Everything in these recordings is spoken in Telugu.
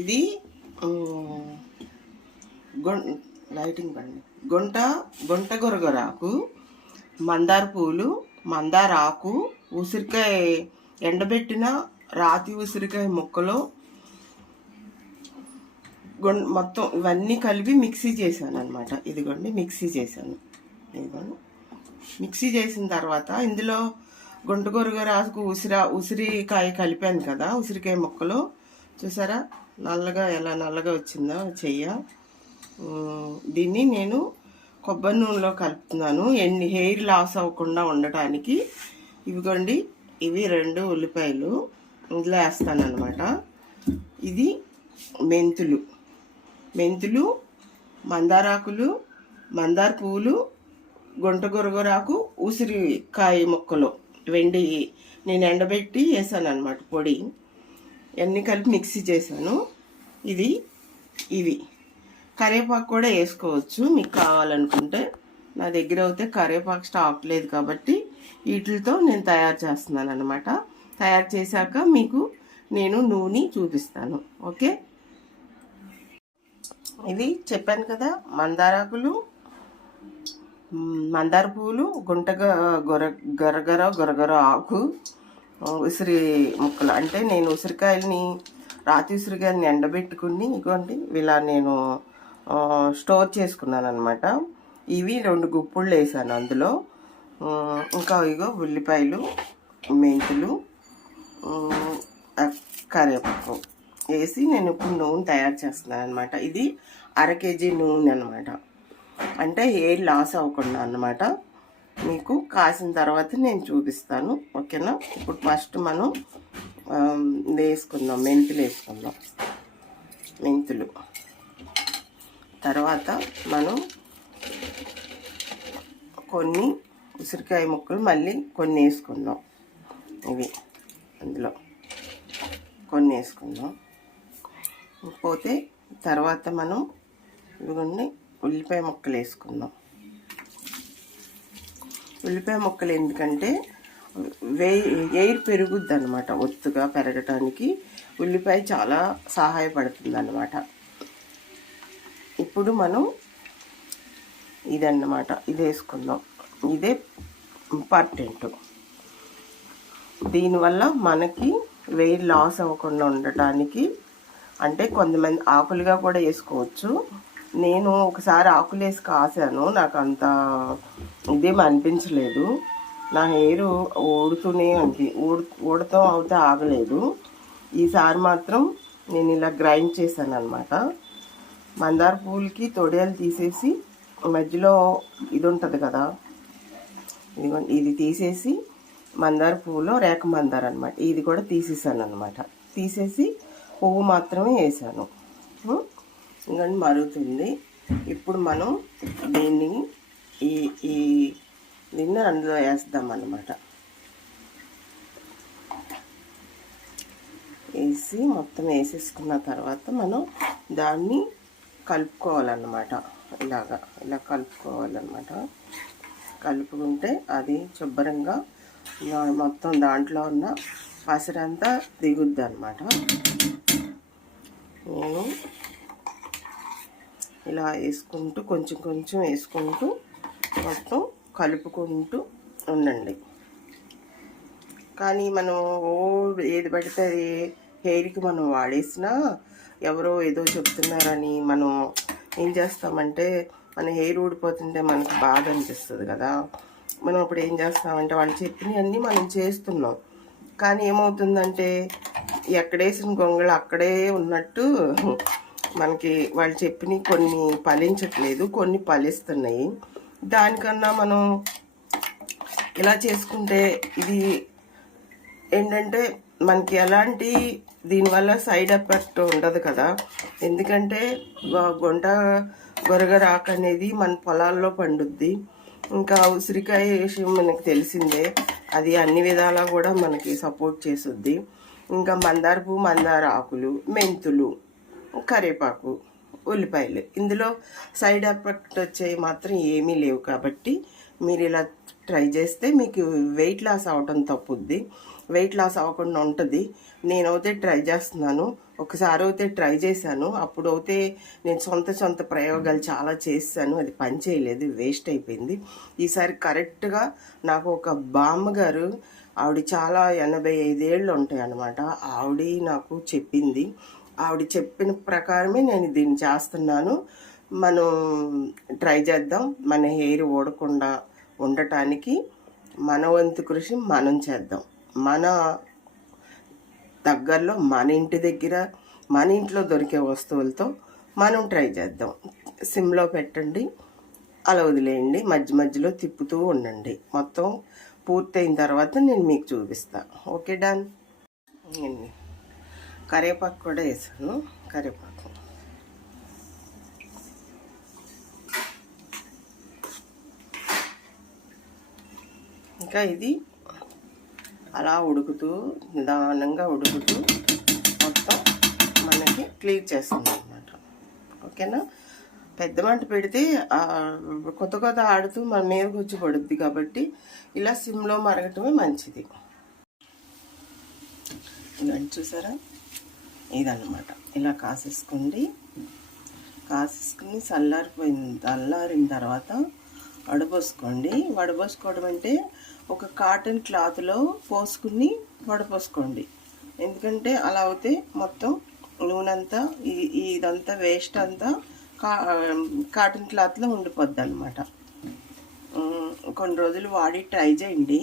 ఇది లైటింగ్ బండి గుంట గుంట గొరగొరాకు మందార పూలు మందార ఆకు ఉసిరికాయ ఎండబెట్టిన రాతి ఉసిరికాయ ముక్కలు మొత్తం ఇవన్నీ కలిపి మిక్సీ చేశాను అనమాట ఇదిగోండి మిక్సీ చేశాను. ఇదిగోండి. మిక్సీ చేసిన తర్వాత ఇందులో గుంటగొరగ రాసుకు ఉసిరా ఉసిరికాయ కలిపాను కదా ఉసిరికాయ ముక్కలు. చూసారా? నల్లగా ఎలా నల్లగా వచ్చిందో చెయ్య. దీన్ని నేను కొబ్బరి నూనెలో కలుపుతున్నాను. ఎన్ని హెయిర్ లాస్ అవ్వకుండా ఉండటానికి ఇవిగోండి ఇవి రెండు ఉల్లిపాయలు ఇందులో వేస్తాను అనమాట ఇది మెంతులు. మెంతులు మందారాకులు మందార పువ్వులు గుంట గొరగొరాకు ఉసిరికాయ ముక్కలు వెండి నేను ఎండబెట్టి వేసాను అనమాట పొడి. అన్నీ కలిపి మిక్సీ చేశాను? ఇది ఇవి. కరివేపాకు కూడా వేసుకోవచ్చు. మీకు కావాలనుకుంటే నా దగ్గర అయితే కరివేపాకు స్టాక్ లేదు కాబట్టి వీటితో నేను తయారు చేస్తున్నాను అనమాట తయారు చేశాక మీకు నేను నూనె చూపిస్తాను. ఓకే? ఇది చెప్పాను కదా మందారాకులు మందార పువ్వులు గుంటగా గొర గొరగర గొరగర ఆకు ఉసిరి ముక్కలు. అంటే నేను ఉసిరికాయలని రాతి ఉసిరికాయలని ఎండబెట్టుకుని ఇగోండి ఇలా నేను స్టోర్ చేసుకున్నాను అనమాట ఇవి రెండు గుప్పుళ్ళు వేసాను అందులో. ఇంకా ఇగో ఉల్లిపాయలు మెంతులు కరివేపాకు వేసి నేను ఇప్పుడు నూనె తయారు చేస్తున్నాను అనమాట ఇది అర కేజీ నూనె అనమాట అంటే హెయిర్ లాస్ అవ్వకుండా అన్నమాట. మీకు కాసిన తర్వాత నేను చూపిస్తాను ఓకేనా? ఇప్పుడు ఫస్ట్ మనం వేసుకుందాం మెంతులు వేసుకుందాం. మెంతులు. తర్వాత మనం కొన్ని ఉసిరికాయ ముక్కలు మళ్ళీ కొన్ని వేసుకుందాం. ఇవి అందులో కొన్ని వేసుకుందాం. పోతే తర్వాత మనం ఇదిగోండి ఉల్లిపాయ ముక్కలు వేసుకుందాం. ఉల్లిపాయ ముక్కలు ఎందుకంటే వే ఎయిర్ పెరుగుద్ది అనమాట ఒత్తుగా పెరగటానికి ఉల్లిపాయ చాలా సహాయపడుతుంది అనమాట ఇప్పుడు మనం ఇదన్నమాట. ఇది వేసుకుందాం. ఇదే ఇంపార్టెంట్. దీనివల్ల మనకి వెయిట్ లాస్ అవ్వకుండా ఉండటానికి అంటే కొంతమంది ఆకులుగా కూడా వేసుకోవచ్చు. నేను ఒకసారి ఆకులు వేసి కాసాను నాకు అంత ఇదేం అనిపించలేదు. నా హెయిర్ ఊడుతూనే ఉంది. ఊడు ఓడతాం అవుతే ఆగలేదు. ఈసారి మాత్రం నేను ఇలా గ్రైండ్ చేశాను అనమాట మందార పూలకి తొడియాలు తీసేసి మధ్యలో ఇది ఉంటుంది కదా ఇది తీసేసి మందార పువ్వులో రేఖ మందార అనమాట ఇది కూడా తీసేసాను అనమాట తీసేసి పువ్వు మాత్రమే వేసాను. ఇంకండి మరుగుతుంది ఇప్పుడు మనం దీన్ని ఈ ఈ దీన్ని అందులో వేస్తాం అన్నమాట. వేసి మొత్తం వేసేసుకున్న తర్వాత మనం దాన్ని కలుపుకోవాలన్నమాట. ఇలాగా ఇలా కలుపుకోవాలన్నమాట. కలుపుకుంటే అది శుభ్రంగా మొత్తం దాంట్లో ఉన్న పసరంతా దిగుద్ది అనమాట నేను ఇలా వేసుకుంటూ కొంచెం కొంచెం వేసుకుంటూ మొత్తం కలుపుకుంటూ ఉండండి. కానీ మనం ఓ ఏది పడితే అది హెయిర్కి మనం వాడేసినా ఎవరో ఏదో చెప్తున్నారని మనం ఏం చేస్తామంటే మన హెయిర్ ఊడిపోతుంటే మనకు బాధ అనిపిస్తుంది కదా. మనం ఇప్పుడు ఏం చేస్తామంటే వాళ్ళు చెప్పినవన్నీ మనం చేస్తున్నాం. కానీ ఏమవుతుందంటే ఎక్కడేసిన గొంగళి అక్కడే ఉన్నట్టు మనకి వాళ్ళు చెప్పినవి కొన్ని ఫలించట్లేదు కొన్ని ఫలిస్తున్నాయి. దానికన్నా మనం ఇలా చేసుకుంటే ఇది ఏంటంటే మనకి ఎలాంటి దీనివల్ల సైడ్ ఎఫెక్ట్ ఉండదు కదా. ఎందుకంటే గుంట గుంట గొరగరాకు అనేది మన పొలాల్లో పండుద్ది. ఇంకా ఉసిరికాయ విషయం మనకు తెలిసిందే. అది అన్ని విధాలా కూడా మనకి సపోర్ట్ చేస్తుంది. ఇంకా మందార పువ్వు మందార ఆకులు మెంతులు కరివేపాకు ఉల్లిపాయలు. ఇందులో సైడ్ ఎఫెక్ట్ వచ్చేవి మాత్రం ఏమీ లేవు కాబట్టి మీరు ఇలా ట్రై చేస్తే మీకు వెయిట్ లాస్ అవ్వటం తప్పుద్ది. వెయిట్ లాస్ అవ్వకుండా ఉంటుంది. నేనైతే ట్రై చేస్తున్నాను. ఒకసారి అయితే ట్రై చేశాను. అప్పుడు అయితే నేను సొంత సొంత ప్రయోగాలు చాలా చేశాను. అది పని చేయలేదు. వేస్ట్ అయిపోయింది. ఈసారి కరెక్ట్గా నాకు ఒక బామ్మగారు ఆవిడ చాలా ఎనభై ఐదేళ్ళు ఉంటాయి అన్నమాట ఆవిడ నాకు చెప్పింది ఆవిడ చెప్పిన ప్రకారమే నేను దీన్ని చేస్తున్నాను. మనం ట్రై చేద్దాం. మన హెయిర్ ఓడకుండా ఉండటానికి మన వంతు కృషి మనం చేద్దాం. మన దగ్గరలో మన ఇంటి దగ్గర మన ఇంట్లో దొరికే వస్తువులతో మనం ట్రై చేద్దాం. సిమ్లో పెట్టండి. అలా వదిలేయండి. మధ్య మధ్యలో తిప్పుతూ ఉండండి. మొత్తం పూర్తయిన తర్వాత నేను మీకు చూపిస్తాను ఓకే డన్. కరివేపాకు కూడా వేసాను. కరివేపాకు ఇంకా ఇది అలా ఉడుకుతూ నిదానంగా ఉడుకుతూ మొత్తం మనకి క్లీన్ చేస్తుంది అనమాట ఓకేనా? పెద్ద మంట పెడితే కొత్త కొత్త ఆడుతూ మన మీదకి వచ్చి పడుద్ది కాబట్టి ఇలా సిమ్లో మరగటమే మంచిది. ఇలాంటి చూసారా? ఇదన్నమాట. ఇలా కాసేసుకోండి కాసేసుకుని చల్లారిపోయిన చల్లారిన తర్వాత వడపోసుకోండి వడపోసుకోవడం అంటే ఒక కాటన్ క్లాత్లో పోసుకుని వడపోసుకోండి ఎందుకంటే అలా అయితే మొత్తం నూనె అంతా ఇదంతా వేస్ట్ అంతా కా కాటన్ క్లాత్లో ఉండిపోద్ది అనమాట కొన్ని రోజులు వాడి ట్రై చేయండి.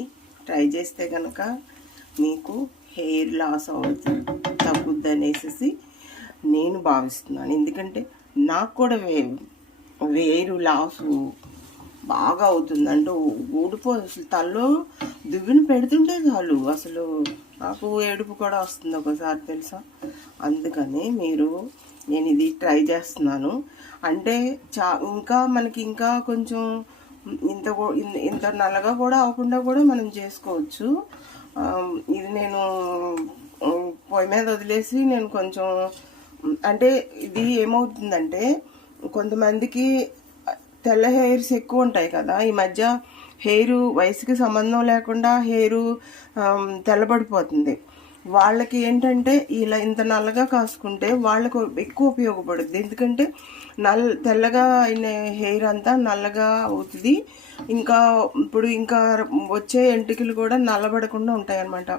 ట్రై చేస్తే కనుక మీకు హెయిర్ లాస్ అవుతుంది తగ్గుద్ది అనేసి నేను భావిస్తున్నాను. ఎందుకంటే నాకు కూడా వే వేరు లాసు బాగా అవుతుంది. అంటే ఊడిపో అసలు తల్లో దువ్విని పెడుతుంటే చాలు. అసలు నాకు ఏడుపు కూడా వస్తుంది ఒకసారి తెలుసా? అందుకని మీరు నేను ఇది ట్రై చేస్తున్నాను. అంటే చా ఇంకా మనకి ఇంకా కొంచెం ఇంత ఇన్- ఇంత నల్లగా కూడా అవ్వకుండా కూడా మనం చేసుకోవచ్చు. ఇది నేను పొయ్యి మీద వదిలేసి నేను కొంచెం అంటే ఇది ఏమవుతుందంటే కొంతమందికి తెల్ల హెయిర్స్ ఎక్కువ ఉంటాయి కదా. ఈ మధ్య హెయిర్ వయసుకి సంబంధం లేకుండా హెయిర్ తెల్లబడిపోతుంది. వాళ్ళకి ఏంటంటే ఇలా ఇంత నల్లగా కాసుకుంటే వాళ్ళకు ఎక్కువ ఉపయోగపడుతుంది ఎందుకంటే నల్ తెల్లగా అయిన హెయిర్ అంతా నల్లగా అవుతుంది. ఇంకా ఇప్పుడు ఇంకా వచ్చే ఎంటికలు కూడా నల్లబడకుండా ఉంటాయి అన్నమాట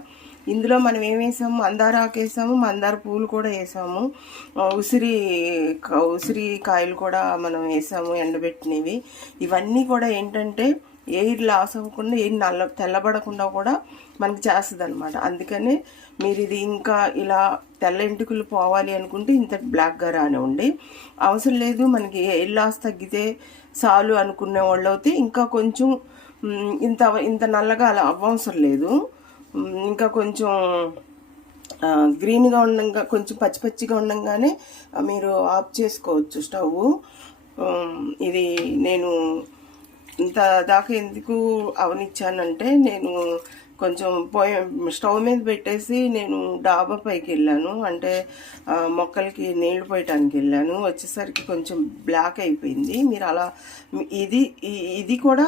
ఇందులో మనం ఏం వేసాము? మందార ఆకు వేసాము మందార పూలు కూడా వేసాము. ఉసిరి ఉసిరి కాయలు కూడా మనం వేసాము ఎండబెట్టినవి. ఇవన్నీ కూడా ఏంటంటే ఎయిర్ లాస్ అవ్వకుండా ఎయిర్ నల్ల తెల్లబడకుండా కూడా మనకి చేస్తుంది అనమాట అందుకనే మీరు ఇది ఇంకా ఇలా తెల్ల ఎంటుకలు పోవాలి అనుకుంటే ఇంత బ్లాక్గా రానివ్వండి. అవసరం లేదు మనకి ఎయిర్ లాస్ తగ్గితే చాలు అనుకునే వాళ్ళు అయితే ఇంకా కొంచెం ఇంత ఇంత నల్లగా అలా అవ్వవసరం లేదు. ఇంకా కొంచెం గ్రీన్గా ఉండంగా కొంచెం పచ్చి పచ్చిగా ఉండంగానే మీరు ఆఫ్ చేసుకోవచ్చు స్టవ్. ఇది నేను ఇంత దాకా ఎందుకు అవనిచ్చానంటే నేను కొంచెం పోయి స్టవ్ మీద పెట్టేసి నేను డాబా పైకి వెళ్ళాను అంటే మొక్కలకి నీళ్ళు పోయటానికి వెళ్ళాను. వచ్చేసరికి కొంచెం బ్లాక్ అయిపోయింది. మీరు అలా ఇది ఇది కూడా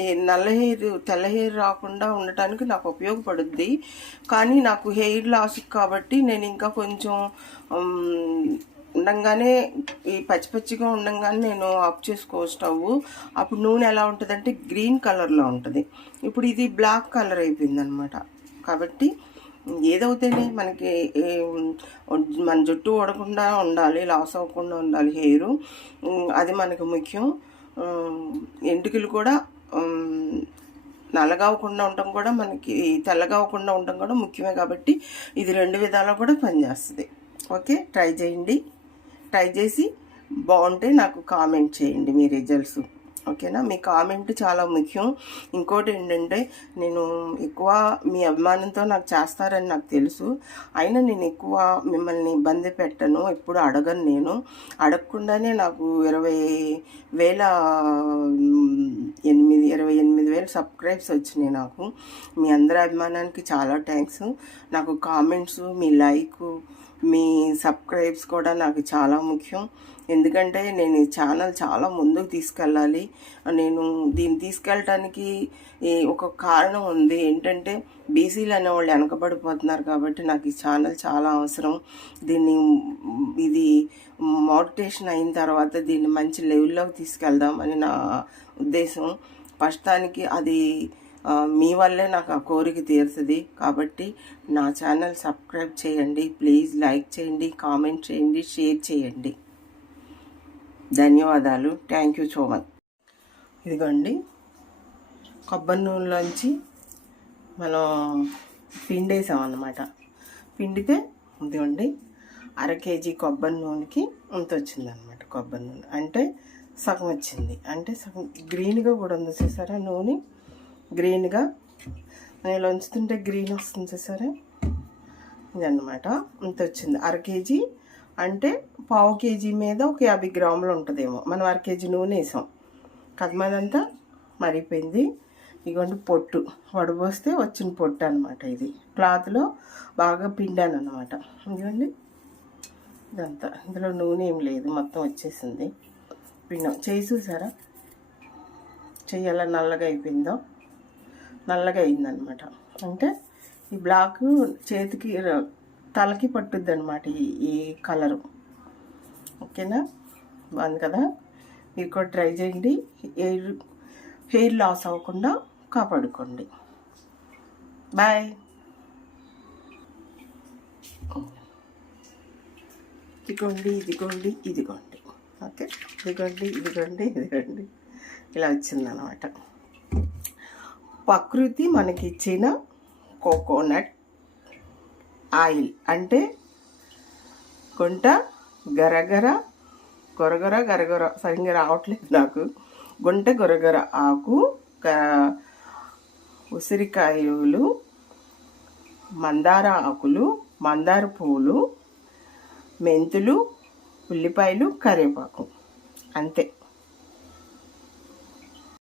నల్ల హెయిర్ తెల్ల హెయిర్ రాకుండా ఉండటానికి నాకు ఉపయోగపడుద్ది. కానీ నాకు హెయిర్ లాస్ కాబట్టి నేను ఇంకా కొంచెం ఉండగానే ఉండంగానే ఈ పచ్చి పచ్చిగా ఉండంగానే నేను ఆఫ్ చేసుకో స్టవ్. అప్పుడు నూనె ఎలా ఉంటుందంటే గ్రీన్ కలర్లో ఉంటుంది. ఇప్పుడు ఇది బ్లాక్ కలర్ అయిపోయింది అనమాట కాబట్టి ఏదవుతేనే మనకి ఏ- మన జుట్టు ఊడకుండా ఉండాలి లాస్ అవ్వకుండా ఉండాలి హెయిర్. అది మనకు ముఖ్యం. ఎంటుకలు కూడా నల్లగవకుండా నల్లగా అవ్వకుండా ఉండటం కూడా మనకి తెల్లగా అవ్వకుండా ఉండటం కూడా ముఖ్యమే కాబట్టి ఇది రెండు విధాలా కూడా పనిచేస్తుంది. ఓకే? ట్రై చేయండి. ట్రై చేసి బాగుంటే నాకు కామెంట్ చేయండి మీ రిజల్ట్స్. ఓకేనా? మీ కామెంట్ చాలా ముఖ్యం. ఇంకోటి ఏంటంటే నేను ఎక్కువ మీ అభిమానంతో నాకు చేస్తారని నాకు తెలుసు. అయినా నేను ఎక్కువ మిమ్మల్ని ఇబ్బంది పెట్టను ఎప్పుడు అడగను నేను. అడగకుండానే నాకు ఇరవై వేల ఎనిమిది ఇరవై ఎనిమిది వేల సబ్స్క్రైబ్స్ వచ్చినాయి నాకు. మీ అందరి అభిమానానికి చాలా థ్యాంక్స్. నాకు కామెంట్స్ మీ లైక్ మీ సబ్స్క్రైబ్స్ కూడా నాకు చాలా ముఖ్యం. ఎందుకంటే నేను ఈ ఛానల్ చాలా ముందుకు తీసుకెళ్ళాలి. నేను దీన్ని తీసుకెళ్ళటానికి ఒక కారణం ఉంది. ఏంటంటే బీసీలు అనేవాళ్ళు వెనకబడిపోతున్నారు కాబట్టి నాకు ఈ ఛానల్ చాలా అవసరం. దీన్ని ఇది మోటివేషన్ అయిన తర్వాత దీన్ని మంచి లెవెల్లోకి తీసుకెళ్దాం అని నా ఉద్దేశం. ప్రస్తుతానికి అది మీ వల్లే నాకు ఆ కోరిక తీరుతుంది. కాబట్టి నా ఛానల్ సబ్స్క్రైబ్ చేయండి. ప్లీజ్ లైక్ చేయండి కామెంట్ చేయండి షేర్ చేయండి. ధన్యవాదాలు. థ్యాంక్ యూ సో మచ్ ఇదిగోండి. కొబ్బరి నూనెలోంచి మనం పిండేసామన్నమాట. పిండితే ఇదిగోండి అర కేజీ కొబ్బరి నూనెకి ఇంత వచ్చిందనమాట కొబ్బరి నూనె. అంటే సగం వచ్చింది. అంటే సగం గ్రీన్గా కూడా ఉంది చూసారా నూనె? గ్రీన్గా. నేను ఉంచుతుంటే గ్రీన్ వస్తుంది చూసారా? ఇదన్నమాట. ఇంత వచ్చింది. అర కేజీ అంటే పావు కేజీ మీద ఒక యాభై గ్రాములు ఉంటుందేమో. మనం అర కేజీ నూనె వేసాం. కదమదంతా మరిగిపోయింది. ఇదిగోండి పొట్టు. వడబోస్తే వచ్చిన పొట్టు అనమాట ఇది. క్లాత్లో బాగా పిండాను అనమాట ఇదిగోండి ఇదంతా. ఇందులో నూనె ఏం లేదు. మొత్తం వచ్చేసింది. పిండం. చేయి చూసారా? చెయ్యి ఎలా నల్లగా అయిపోయిందో. నల్లగా అయిందనమాట అంటే ఈ బ్లాక్ చేతికి తలకి పట్టుద్ది అనమాట ఈ కలరు. ఓకేనా? బాగుంది కదా? మీరు కూడా ట్రై చేయండి. హెయిర్ హెయిర్ లాస్ అవ్వకుండా కాపాడుకోండి. బాయ్. ఇదిగోండి ఇదిగోండి ఇదిగోండి. ఓకే? ఇదిగోండి ఇదిగోండి ఇదిగోండి. ఇలా వచ్చిందనమాట ప్రకృతి మనకిచ్చిన కోకోనట్ ఆయిల్ అంటే గుంట గరగర గొరగర గరగర. సరిగ్గా రావట్లేదు నాకు. గుంట గొరగర ఆకు ఉసిరికాయలు మందార ఆకులు మందార పువ్వులు మెంతులు ఉల్లిపాయలు కరివేపాకు. అంతే.